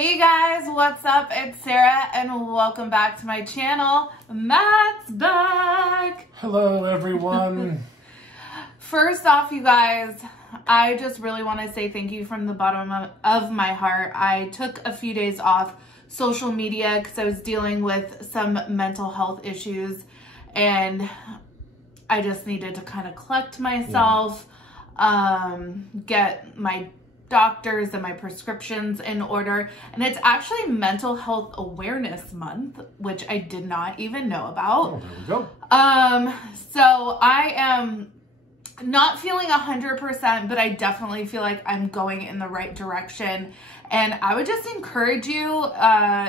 Hey guys, what's up? It's Sarah and welcome back to my channel. Matt's back. Hello everyone. First off, you guys, I just really want to say thank you from the bottom of my heart. I took a few days off social media because I was dealing with some mental health issues and I just needed to kind of collect myself, get my doctors and my prescriptions in order. And it's actually Mental Health Awareness Month, which I did not even know about. Oh, there we go. So I am not feeling 100%, but I definitely feel like I'm going in the right direction. And I would just encourage you,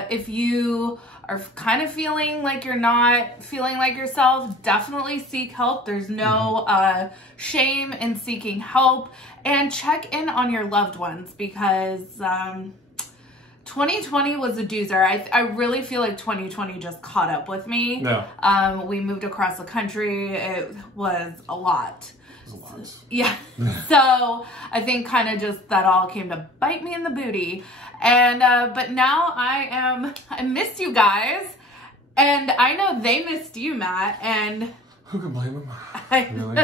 if you are kind of feeling like you're not feeling like yourself, definitely seek help. There's no shame in seeking help, and check in on your loved ones because 2020 was a doozer. I really feel like 2020 just caught up with me. No. We moved across the country. It was a lot. Yeah. So I think kind of just that all came to bite me in the booty. And, but now I missed you guys and I know they missed you, Matt, and who can blame them? Really?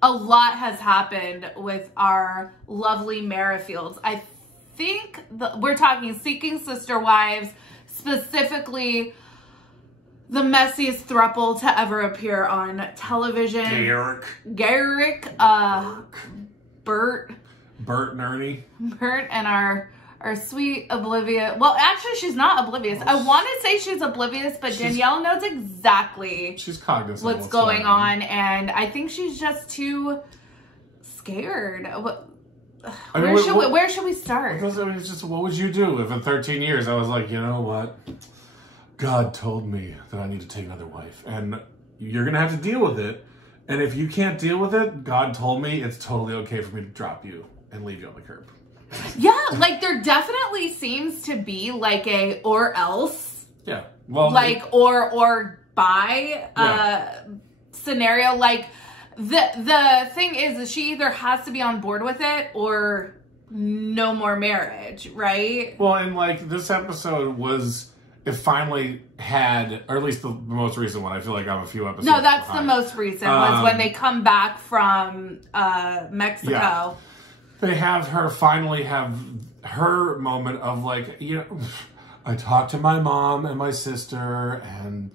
A lot has happened with our lovely Merrifields. I think we're talking Seeking Sister Wives, specifically the messiest throuple to ever appear on television. Garrick, Bert and Ernie. Bert and our sweet oblivious. Well, actually, she's not oblivious. I want to say she's oblivious, but Danielle knows exactly. She's cognizant what's going on, and I think she's just too scared. Where should we start? Because it's just, what would you do if in 13 years I was like, you know what? God told me that I need to take another wife, and you're going to have to deal with it. And if you can't deal with it, God told me it's totally okay for me to drop you and leave you on the curb. Yeah, like there definitely seems to be like a or else. Yeah. Well, like or buy scenario. Like the thing is she either has to be on board with it or no more marriage, right? Well, and like this episode was, it finally had, or at least the most recent one. I feel like I'm a few episodes No, that's behind. the most recent was when they come back from Mexico. Yeah. They have her finally have her moment of like, you know, I talked to my mom and my sister and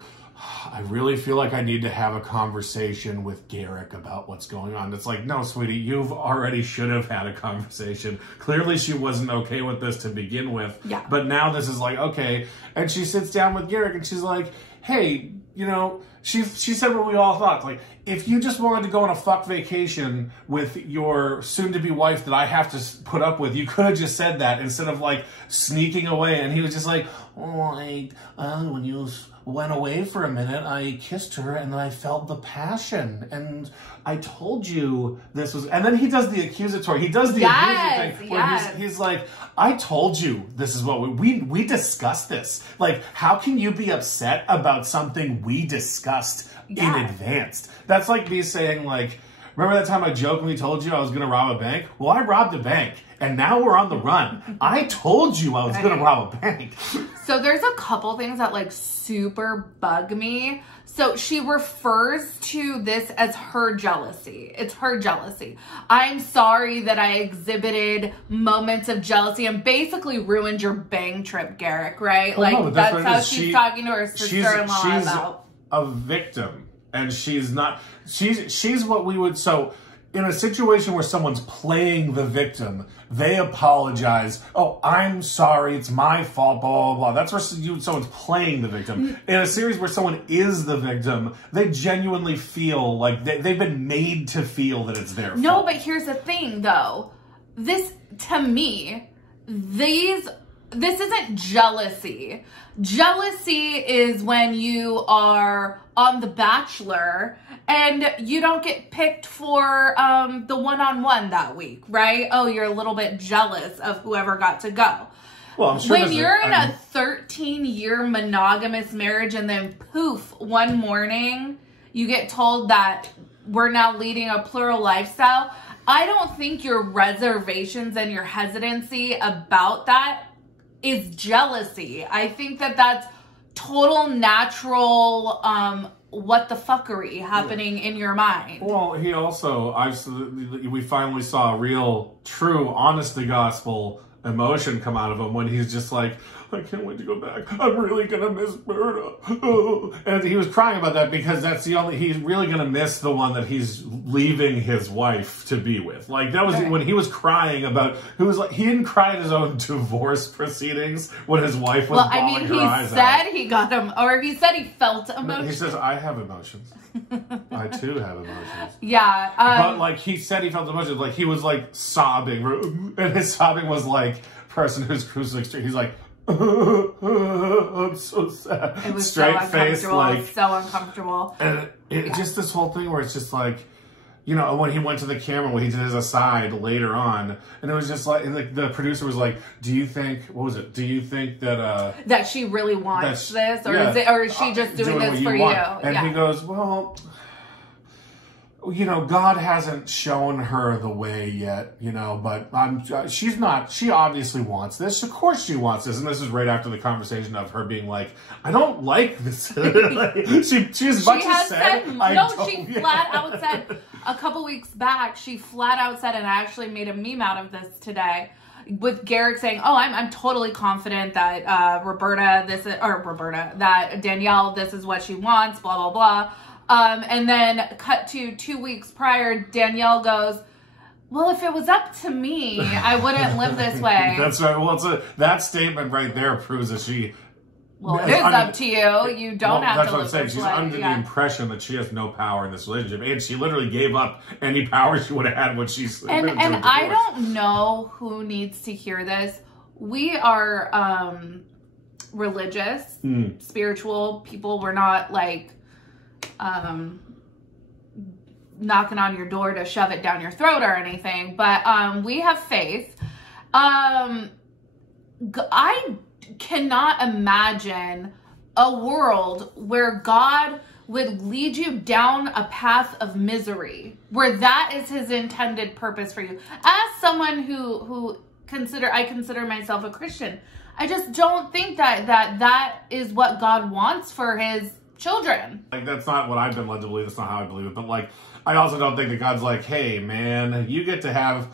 I really feel like I need to have a conversation with Garrick about what's going on. It's like, no, sweetie, you've already should have had a conversation. Clearly she wasn't okay with this to begin with. Yeah. But now this is like, okay. And she sits down with Garrick and she's like, hey, you know, she said what we all thought. Like, if you just wanted to go on a fuck vacation with your soon-to-be wife that I have to put up with, you could have just said that instead of, like, sneaking away. And he was just like, oh, when you went away for a minute, I kissed her and then I felt the passion. And I told you this was... And then he does the accusatory. He does the abusing thing where he's like, I told you this is what we discussed this. Like, how can you be upset about something we discussed in advance? That's like me saying, like, remember that time I jokingly told you I was going to rob a bank? Well, I robbed a bank, and now we're on the run. I told you I was going to rob a bank. So there's a couple things that, like, super bug me. So she refers to this as her jealousy. It's her jealousy. I'm sorry that I exhibited moments of jealousy and basically ruined your bang trip, Garrick, right? Well, like, no, that's how she's talking to her sister-in-law about. A victim. And she's not, she's what we would, so in a situation where someone's playing the victim, they apologize. Oh, I'm sorry, it's my fault, blah, blah, blah. That's where someone's playing the victim. In a series where someone is the victim, they genuinely feel like they've been made to feel that it's their fault. No, but here's the thing, though. This, to me, this isn't jealousy. Jealousy is when you are on The Bachelor and you don't get picked for the one-on-one that week, right? Oh, you're a little bit jealous of whoever got to go. Well, I'm sure when you're in a 13-year monogamous marriage and then poof, one morning you get told that we're now leading a plural lifestyle, I don't think your reservations and your hesitancy about that is jealousy. I think that that's total natural what the fuckery happening in your mind. Well, he also, we finally saw a real, true, honest to gospel emotion come out of him when he's just like, I can't wait to go back. I'm really gonna miss Berta. Oh. And he was crying about that because that's the only, he's really gonna miss the one that he's leaving his wife to be with. Like that was when he was crying about, it was like, he didn't cry at his own divorce proceedings when his wife was bawling her eyes out. He got him, or he said he felt emotions. He says, I have emotions. I too have emotions. Yeah. But like he said he felt emotions, like he was like sobbing, and his sobbing was like person who's cruising. He's like, I'm so sad. It was straight so face, like so uncomfortable. And just this whole thing where it's just like, you know, when he went to the camera, when he did his aside later on, and it was just like, and the producer was like, "Do you think what was it? Do you think that that she really wants this, or is it, or is she just doing this for you?" And he goes, "Well, you know, God hasn't shown her the way yet, you know, but she obviously wants this. Of course she wants this." And this is right after the conversation of her being like, I don't like this. Like, she flat out said a couple weeks back, she flat out said, and I actually made a meme out of this today, with Garrick saying, "Oh, I'm totally confident that that Danielle, this is what she wants, blah, blah, blah." And then cut to 2 weeks prior, Danielle goes, "Well, if it was up to me, I wouldn't live this way." That's right. Well, that statement right there proves that she... Well, it is up to you. You don't have to live this way. She's under the impression that she has no power in this relationship. And she literally gave up any power she would have had when she's... And I don't know who needs to hear this. We are religious, spiritual people. We're not like... knocking on your door to shove it down your throat or anything, but we have faith. I cannot imagine a world where God would lead you down a path of misery, where that is his intended purpose for you. As someone who I consider myself a Christian, I just don't think that is what God wants for his children. Like, that's not what I've been led to believe. That's not how I believe it. But like, I also don't think that God's like, hey man, you get to have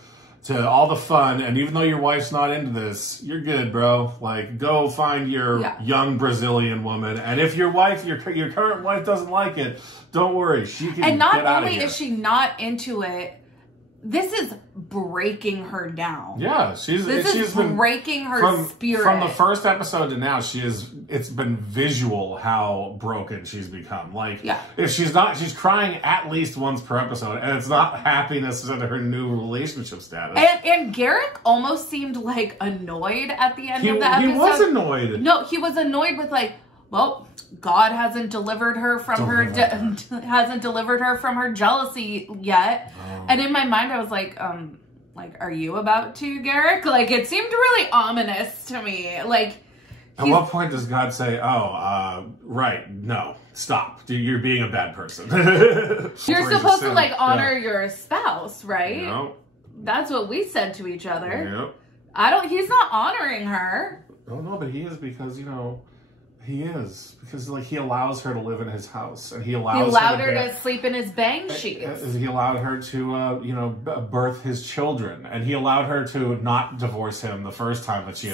all the fun, and even though your wife's not into this, you're good, bro. Like, go find your young Brazilian woman, and if your current wife doesn't like it, don't worry, she can get out of here. And not only is she not into it, this is breaking her down. Yeah, she's been breaking her spirit. From the first episode to now, it's been visual how broken she's become. Like, if she's crying at least once per episode, and it's not happiness in her new relationship status. And Garrick almost seemed like annoyed at the end of the episode. He was annoyed. No, he was annoyed with like, well, God hasn't delivered her from her jealousy yet. Oh. And in my mind, I was like, are you about to, Garrick? Like, it seemed really ominous to me. Like, at what point does God say, right, no, stop. You're being a bad person. You're supposed to like honor your spouse, right? Yep. That's what we said to each other. Yep. He's not honoring her. Oh no, but he is, because, he is, because like he allows her to live in his house, and he allowed her to sleep in his bang sheets. He allowed her to birth his children, and he allowed her to not divorce him the first time that she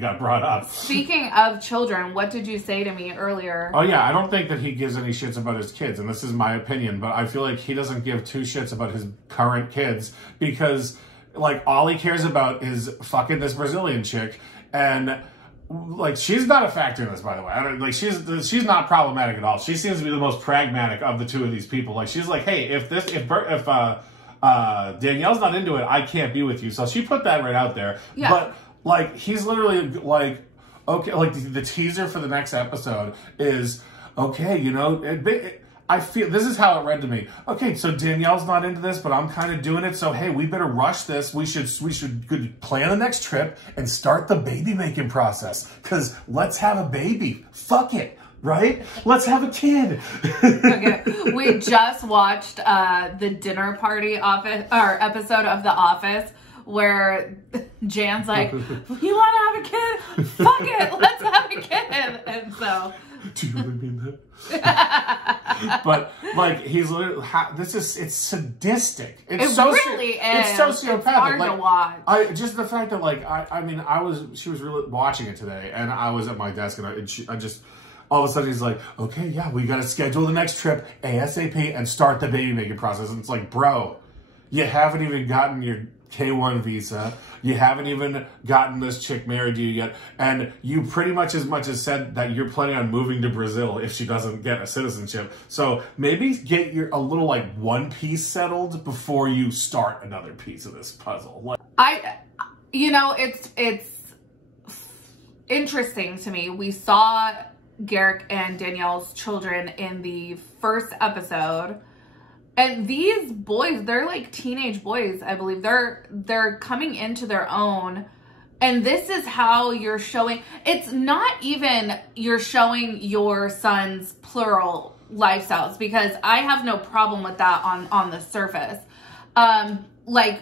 got brought up. Speaking of children, what did you say to me earlier? Oh yeah, I don't think that he gives any shits about his kids, and this is my opinion, but I feel like he doesn't give two shits about his current kids, because like all he cares about is fucking this Brazilian chick, and like, she's not a factor in this, by the way. She's not problematic at all. She seems to be the most pragmatic of the two of these people. Like, she's like, hey, if Danielle's not into it, I can't be with you. So she put that right out there. Yeah. But like, he's literally like, okay, like the teaser for the next episode is, okay, I feel, this is how it read to me. Okay, so Danielle's not into this, but I'm kind of doing it. So, hey, we better rush this. We should plan the next trip and start the baby making process. Because let's have a baby. Fuck it. right? Let's have a kid. Okay, we just watched the dinner party episode of The Office where Jan's like, "You want to have a kid? Fuck it, let's have a kid." And so, do you really mean that? But like, he's literally, it's sadistic. It's really is. It's sociopathic. It's hard to watch. Just the fact that like, she was really watching it today, and I was at my desk, and I just. All of a sudden, he's like, okay, yeah, we got to schedule the next trip ASAP and start the baby making process. And it's like, bro, you haven't even gotten your K-1 visa. You haven't even gotten this chick married to you yet. And you pretty much as said that you're planning on moving to Brazil if she doesn't get a citizenship. So maybe get a little like one piece settled before you start another piece of this puzzle. Like, it's interesting to me. We saw Garrick and Danielle's children in the first episode, and these boys, they're like teenage boys, I believe. They're coming into their own, and this is how you're showing. It's not even you're showing your son's plural lifestyles, because I have no problem with that on the surface. Like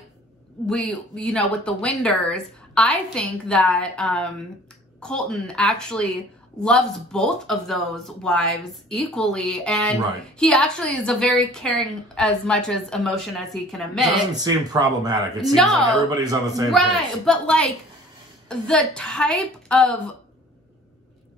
with the Winders, I think that Colton actually loves both of those wives equally, and he actually is a very caring, as much as emotion as he can admit. It doesn't seem problematic. It seems like everybody's on the same page. Right, but like the type of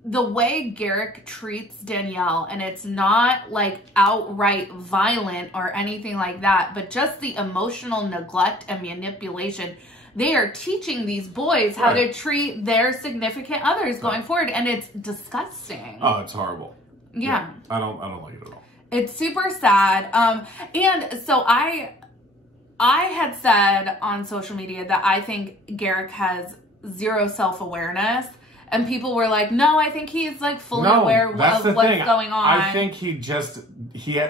the way Garrick treats Danielle, and it's not like outright violent or anything like that, but just the emotional neglect and manipulation. They are teaching these boys how to treat their significant others going forward, and it's disgusting. Oh, it's horrible. Yeah. I don't like it at all. It's super sad. And so I had said on social media that I think Garrick has zero self-awareness, and people were like, "No, I think he's like fully aware of what's going on." I think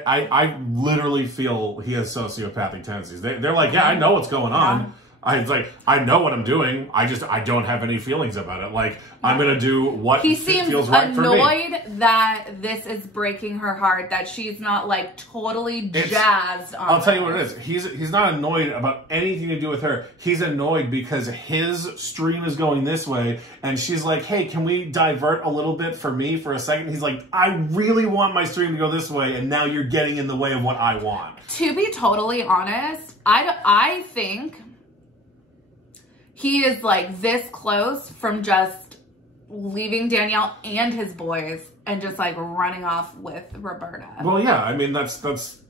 I literally feel he has sociopathic tendencies. They're like, "Yeah, I know what's going on." I know what I'm doing. I don't have any feelings about it. Like, I'm going to do what feels right for me. He seems annoyed that this is breaking her heart, that she's not, like, totally jazzed on I'll tell you what it is. He's not annoyed about anything to do with her. He's annoyed because his stream is going this way, and she's like, hey, can we divert a little bit for me for a second? He's like, I really want my stream to go this way, and now you're getting in the way of what I want. To be totally honest, I think he is like this close from just leaving Danielle and his boys and just like running off with Roberta. Well, yeah, I mean, that's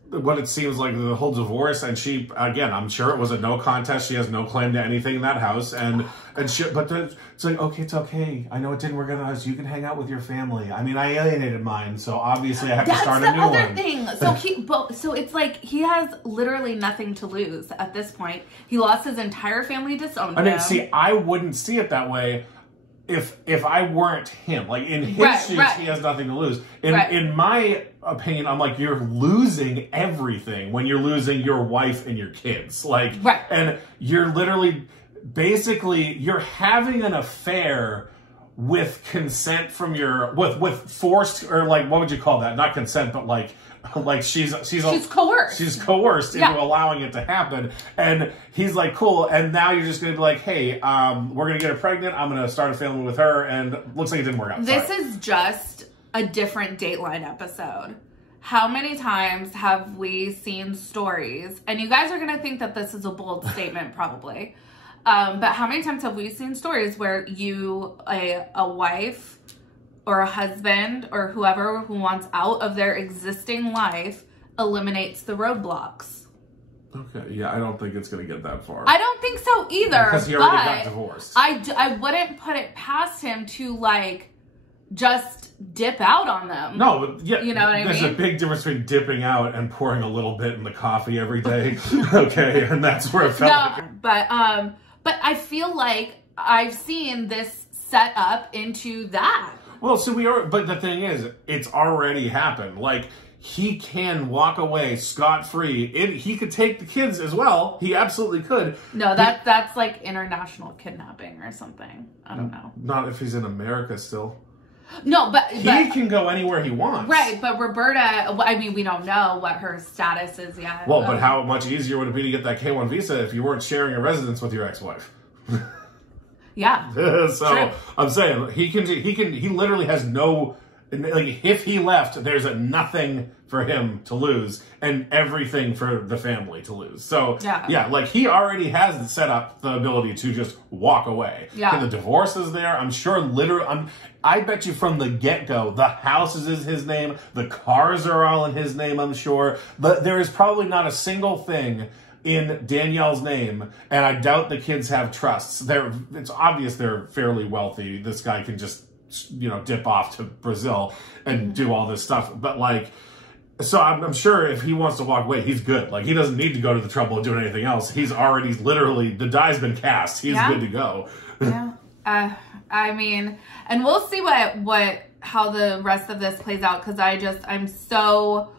what it seems like, the whole divorce. And she, again, I'm sure it was a no contest. She has no claim to anything in that house. But it's like, okay, it's okay. I know it didn't work out in the house. You can hang out with your family. I mean, I alienated mine, so obviously I have to start a new one. That's the other thing. So it's like he has literally nothing to lose at this point. He lost his entire family, disowned him. I mean, see, I wouldn't see it that way if I weren't him. Like, in his shoes, he has nothing to lose. In my opinion, I'm like, you're losing everything when you're losing your wife and your kids. Like, and you're literally, basically, you're having an affair with consent from with forced, or like, what would you call that? Not consent, but like she's coerced. She's coerced into allowing it to happen. And he's like, cool. And now you're just going to be like, hey, we're going to get her pregnant. I'm going to start a family with her. And looks like it didn't work out. This is just a different Dateline episode. How many times have we seen stories? And you guys are going to think that this is a bold statement, probably. But how many times have we seen stories where a wife or a husband or whoever who wants out of their existing life eliminates the roadblocks? Okay, yeah, I don't think it's going to get that far. I don't think so either. Because he already got divorced. I wouldn't put it past him to, like, just dip out on them. No, but yeah, you know what I mean? There's a big difference between dipping out and pouring a little bit in the coffee every day. Okay, and that's where it felt like. But I feel like I've seen this set up into that. Well, so but the thing is, it's already happened. Like, he can walk away scot-free. He could take the kids as well. He absolutely could. No, that's like international kidnapping or something. I don't know. Not if he's in America still. No, but he can go anywhere he wants. Right, but Roberta, I mean, we don't know what her status is yet. Well, but how much easier would it be to get that K-1 visa if you weren't sharing a residence with your ex-wife? Yeah. So true. I'm saying he literally has no, like, if he left, there's nothing for him to lose and everything for the family to lose. So yeah, like he already has set up the ability to just walk away. Yeah. And the divorce is there. I'm sure I bet you from the get-go, the house is in his name, the cars are all in his name, I'm sure. But there is probably not a single thing in Danielle's name, and I doubt the kids have trusts. It's obvious they're fairly wealthy. This guy can just, you know, dip off to Brazil and do all this stuff. But like, so I'm sure if he wants to walk away, he's good. Like, he doesn't need to go to the trouble of doing anything else. He's already literally, the die's been cast. He's good to go. Yeah. I mean, and we'll see how the rest of this plays out, because I'm so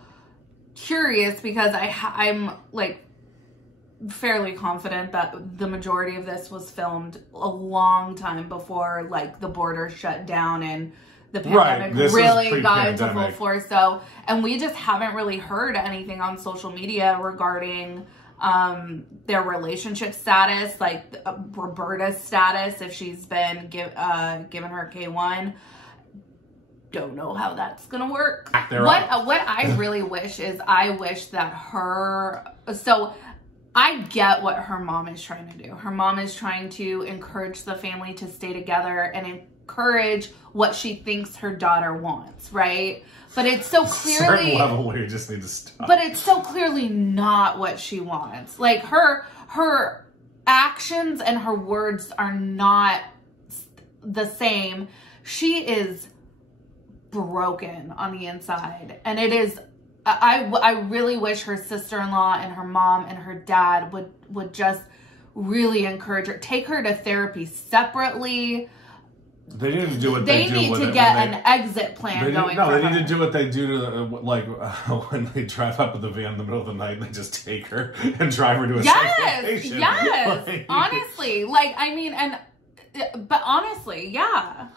curious, because I'm like fairly confident that the majority of this was filmed a long time before like the border shut down and the pandemic really got into full force. So, and we just haven't really heard anything on social media regarding their relationship status, like Roberta's status, if she's been given her K-1. Don't know how that's gonna work. What I really wish is, I wish that so I get what her mom is trying to do. Her mom is trying to encourage the family to stay together and encourage what she thinks her daughter wants, right? But it's so clearly a certain level where you just need to stop. But it's so clearly not what she wants. Like, her actions and her words are not the same. She is broken on the inside, and it is. I really wish her sister-in-law and her mom and her dad would just really encourage her, take her to therapy separately. They need to do what they do. They need to get an exit plan going. No, they need to do what they do to when they drive up with the van in the middle of the night and they just take her and drive her to a safe location. Yes, like, honestly, like, I mean, but honestly, yeah.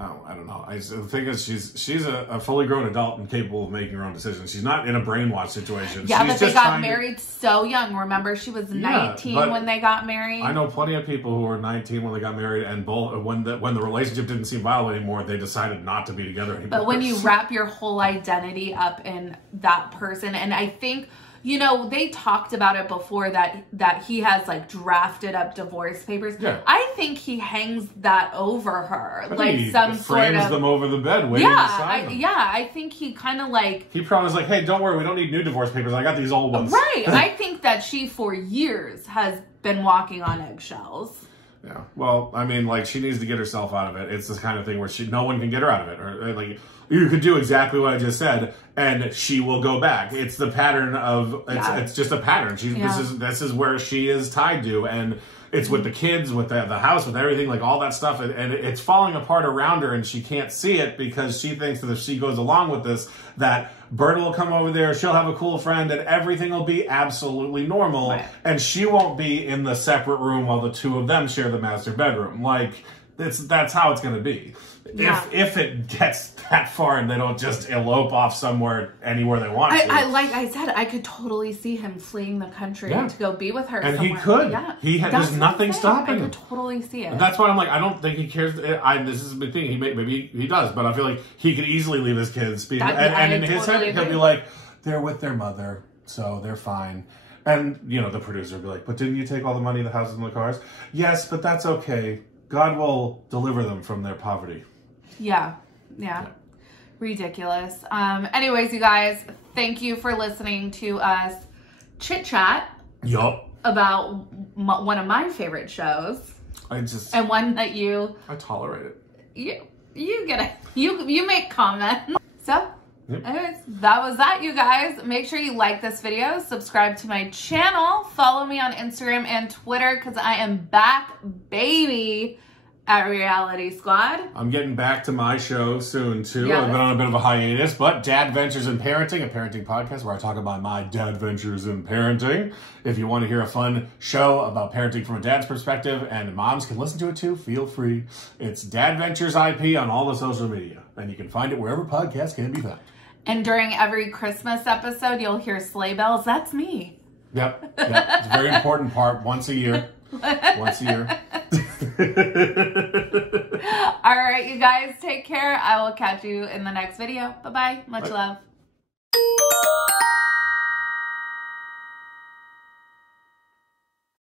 Oh, I don't know. The thing is, she's a fully grown adult and capable of making her own decisions. She's not in a brainwash situation. Yeah, but they got married so young. Remember, she was 19 when they got married. I know plenty of people who were 19 when they got married, and both when the relationship didn't seem viable anymore, they decided not to be together anymore. But when you wrap your whole identity up in that person, and I think, you know, they talked about it before that he has like drafted up divorce papers. Yeah. I think he hangs that over her, like some sort of frames them over the bed, waiting to sign them. I think he kind of like he promised, like, hey, don't worry, we don't need new divorce papers. I got these old ones. Right. I think that she for years has been walking on eggshells. Yeah. Well, I mean, like, she needs to get herself out of it. It's this kind of thing where no one can get her out of it, or like. You could do exactly what I just said, and she will go back. It's the pattern of it's just a pattern. This is where she is tied to, and it's with the kids, with the house, with everything, like all that stuff, and it's falling apart around her, and she can't see it because she thinks that if she goes along with this, that Berta will come over there, she'll have a cool friend, and everything will be absolutely normal, and she won't be in the separate room while the two of them share the master bedroom. Like, that's how it's going to be. Yeah. If it gets that far and they don't just elope off anywhere they want to. Like I said, I could totally see him fleeing the country to go be with her. And somewhere. he could. Yeah. There's nothing stopping him. I could totally see it. And that's why I'm like, I don't think he cares. This is a big thing. Maybe he does, but I feel like he could easily leave his kids. And in his head, he'll be like, they're with their mother, so they're fine. And, you know, the producer will be like, but didn't you take all the money, the houses, and the cars? Yes, but that's okay. God will deliver them from their poverty. Yeah. Ridiculous. Anyways, you guys, thank you for listening to us chit chat. Yup. About one of my favorite shows. And one that I tolerate it. You make comments. So, anyways, that was that, you guys. Make sure you like this video, subscribe to my channel, follow me on Instagram and Twitter because I am back, baby. At Reality Squad. I'm getting back to my show soon, too. Yes. I've been on a bit of a hiatus, but Dad Ventures in Parenting, a parenting podcast where I talk about my dad ventures in parenting. If you want to hear a fun show about parenting from a dad's perspective, and moms can listen to it too, feel free. It's Dad Ventures IP on all the social media, and you can find it wherever podcasts can be found. And during every Christmas episode, you'll hear sleigh bells. That's me. Yep. It's a very important part, once a year. Once a year. All right, you guys, take care. I will catch you in the next video. Bye-bye. Much love.